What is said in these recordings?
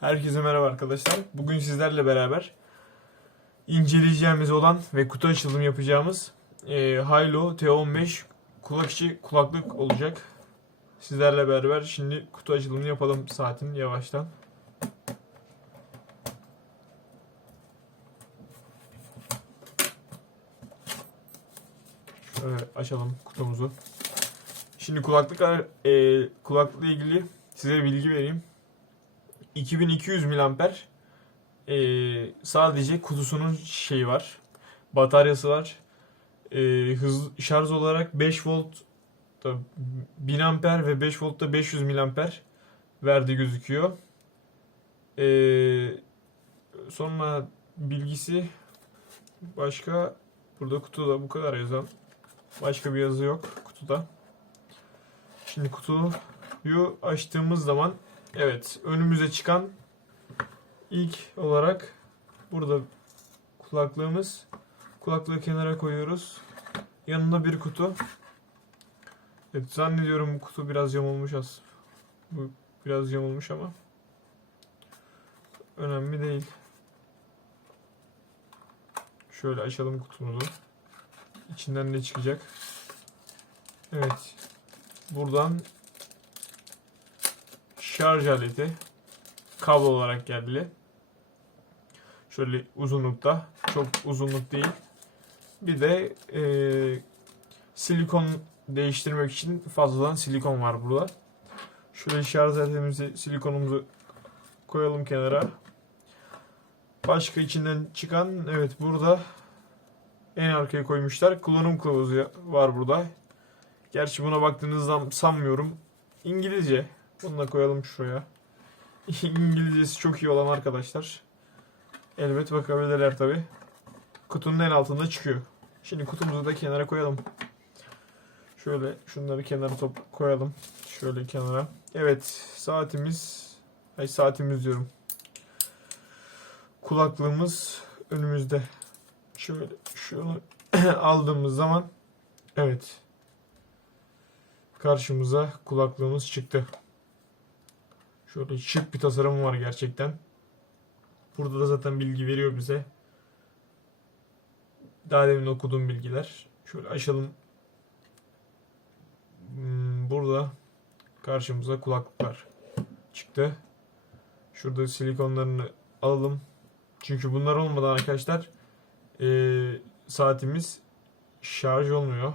Herkese merhaba arkadaşlar. Bugün sizlerle beraber inceleyeceğimiz olan ve kutu açılımı yapacağımız e, Hilo T15 kulak içi kulaklık olacak. Sizlerle beraber şimdi kutu açılımını yapalım saatin yavaştan. Şöyle açalım kutumuzu. Şimdi kulaklık e, kulaklıkla ilgili size bilgi vereyim. 2200 miliamper ee, sadece kutusunun şeyi var. Bataryası var. Ee, hız şarj olarak 5 volt da 1000 amper ve 5 voltta 500 miliamper verdiği gözüküyor. Ee, sonra bilgisi başka burada kutuda bu kadar yazan başka bir yazı yok kutuda. Şimdi kutuyu açtığımız zaman Evet, önümüze çıkan ilk olarak burada kulaklığımız. Kulaklığı kenara koyuyoruz. Yanında bir kutu. Evet, zannediyorum bu kutu biraz yamulmuş az. Bu biraz yamulmuş ama önemli değil. Şöyle açalım kutumuzu. İçinden ne çıkacak? Evet. Buradan şarj aleti kablo olarak geldi. Şöyle uzunlukta. Çok uzunluk değil. Bir de e, silikon değiştirmek için fazladan silikon var burada. Şöyle şarj aletimizi, silikonumuzu koyalım kenara. Başka içinden çıkan evet burada en arkaya koymuşlar. Kullanım kılavuzu var burada. Gerçi buna baktığınızda sanmıyorum. İngilizce. Bunu da koyalım şuraya. İngilizcesi çok iyi olan arkadaşlar. Elbet bakabilirler tabi. Kutunun en altında çıkıyor. Şimdi kutumuzu da kenara koyalım. Şöyle şunları kenara top koyalım. Şöyle kenara. Evet saatimiz. Ay saatimiz diyorum. Kulaklığımız önümüzde. Şöyle şunu aldığımız zaman evet karşımıza kulaklığımız çıktı. Şöyle şık bir tasarım var gerçekten. Burada da zaten bilgi veriyor bize. Daha demin okuduğum bilgiler. Şöyle açalım. Hmm, Burada karşımıza kulaklıklar çıktı. Şurada silikonlarını alalım. Çünkü bunlar olmadan arkadaşlar eee, saatimiz şarj olmuyor.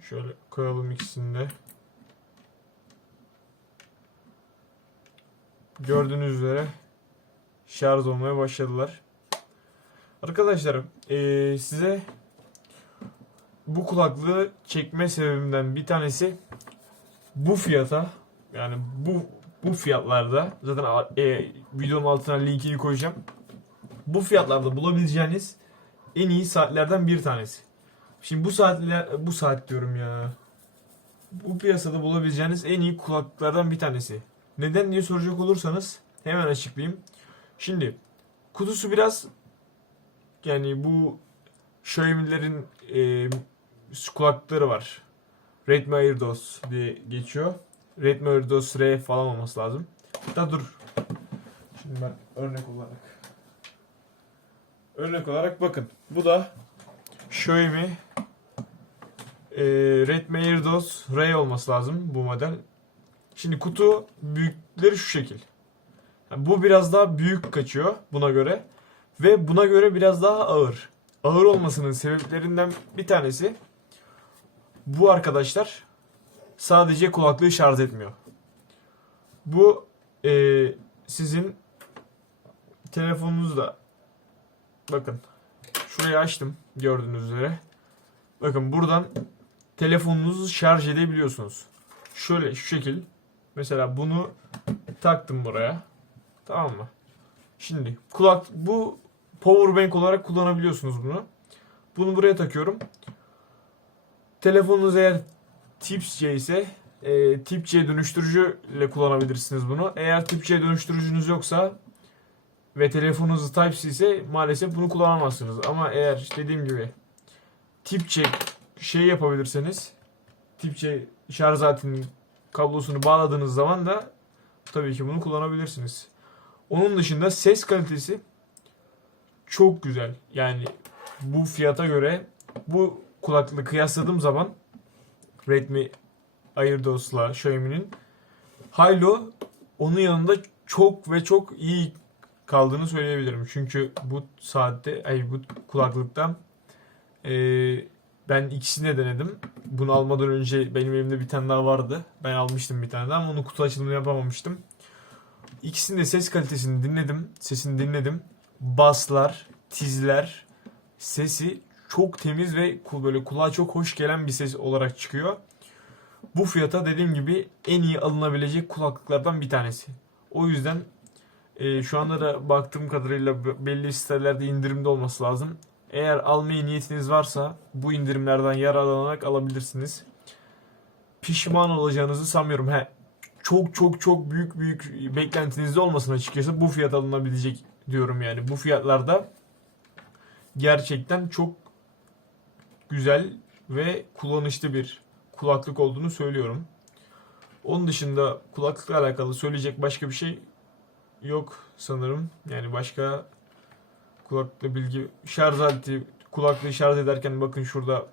Şöyle koyalım ikisini de. Gördüğünüz üzere şarj olmaya başladılar. Arkadaşlar eee, size bu kulaklığı çekme sebebimden bir tanesi bu fiyata yani bu bu fiyatlarda zaten e, videonun altına linkini koyacağım. Bu fiyatlarda bulabileceğiniz en iyi saatlerden bir tanesi. Şimdi bu saatler bu saat diyorum ya. Bu piyasada bulabileceğiniz en iyi kulaklıklardan bir tanesi. Neden diye soracak olursanız hemen açıklayayım. Şimdi kutusu biraz yani bu Xiaomi'lerin e, kulaklıkları var. Redmi AirDos diye geçiyor. Redmi AirDos R falan olması lazım. Da dur. Şimdi ben örnek olarak örnek olarak bakın. Bu da Xiaomi e, Redmi AirDos R olması lazım bu model. Şimdi kutu büyükleri şu şekil. Yani bu biraz daha büyük kaçıyor buna göre. Ve buna göre biraz daha ağır. Ağır olmasının sebeplerinden bir tanesi bu arkadaşlar sadece kulaklığı şarj etmiyor. Bu e, sizin telefonunuzda bakın şurayı açtım gördüğünüz üzere. Bakın buradan telefonunuzu şarj edebiliyorsunuz. Şöyle şu şekil Mesela bunu taktım buraya. Tamam mı? Şimdi kulak bu power bank olarak kullanabiliyorsunuz bunu. Bunu buraya takıyorum. Telefonunuz eğer Tips C ise e, tip C dönüştürücü ile kullanabilirsiniz bunu. Eğer tip C dönüştürücünüz yoksa ve telefonunuz Type-C ise maalesef bunu kullanamazsınız. Ama eğer dediğim gibi tip C şey yapabilirseniz tip C şarj aletinin kablosunu bağladığınız zaman da tabii ki bunu kullanabilirsiniz. Onun dışında ses kalitesi çok güzel. Yani bu fiyata göre bu kulaklığı kıyasladığım zaman Redmi AirDos'la Xiaomi'nin Hilo onun yanında çok ve çok iyi kaldığını söyleyebilirim. Çünkü bu saatte, ay bu kulaklıkta eee, ben ikisini de denedim. Bunu almadan önce benim elimde bir tane daha vardı. Ben almıştım bir tane daha ama onu kutu açılımını yapamamıştım. İkisinin de ses kalitesini dinledim. Sesini dinledim. Baslar, tizler, sesi çok temiz ve böyle kulağa çok hoş gelen bir ses olarak çıkıyor. Bu fiyata dediğim gibi en iyi alınabilecek kulaklıklardan bir tanesi. O yüzden e, şu anda da baktığım kadarıyla belli sitelerde indirimde olması lazım. Eğer almaya niyetiniz varsa bu indirimlerden yararlanarak alabilirsiniz. Pişman olacağınızı sanmıyorum. He, çok çok çok büyük büyük beklentinizde olmasın açıkçası bu fiyat alınabilecek diyorum yani. Bu fiyatlarda gerçekten çok güzel ve kullanışlı bir kulaklık olduğunu söylüyorum. Onun dışında kulaklıkla alakalı söyleyecek başka bir şey yok sanırım. Yani başka kulaklıkla bilgi şarj aleti kulaklığı şarj ederken bakın şurada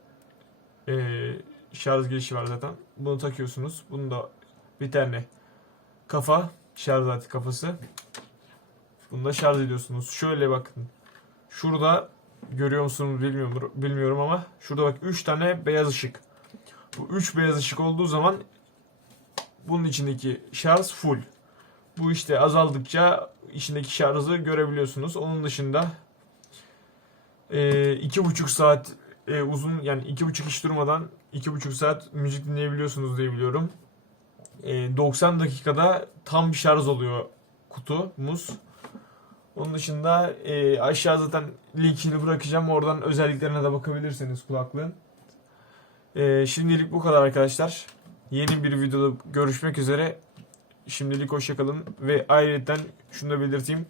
eee, şarj girişi var zaten. Bunu takıyorsunuz. Bunu da bir tane kafa şarj aleti kafası. Bunu da şarj ediyorsunuz. Şöyle bakın. Şurada görüyor musunuz bilmiyorum bilmiyorum ama şurada bak 3 tane beyaz ışık. Bu 3 beyaz ışık olduğu zaman bunun içindeki şarj full. Bu işte azaldıkça içindeki şarjı görebiliyorsunuz. Onun dışında e, iki buçuk saat e, uzun yani iki buçuk hiç durmadan iki buçuk saat müzik dinleyebiliyorsunuz diye biliyorum. E, 90 dakikada tam bir şarj oluyor kutumuz. Onun dışında e, aşağı zaten linkini bırakacağım. Oradan özelliklerine de bakabilirsiniz kulaklığın. E, şimdilik bu kadar arkadaşlar. Yeni bir videoda görüşmek üzere. Şimdilik hoşçakalın ve ayrıca şunu da belirteyim.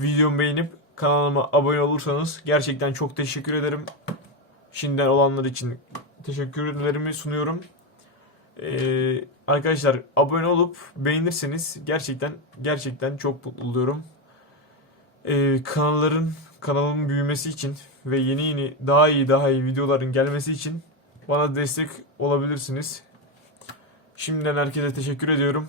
Videomu beğenip kanalıma abone olursanız gerçekten çok teşekkür ederim. Şimdiden olanlar için teşekkürlerimi sunuyorum. Ee, arkadaşlar abone olup beğenirseniz gerçekten gerçekten çok mutlu oluyorum. Ee, kanalların kanalımın büyümesi için ve yeni yeni daha iyi daha iyi videoların gelmesi için bana destek olabilirsiniz. Şimdiden herkese teşekkür ediyorum.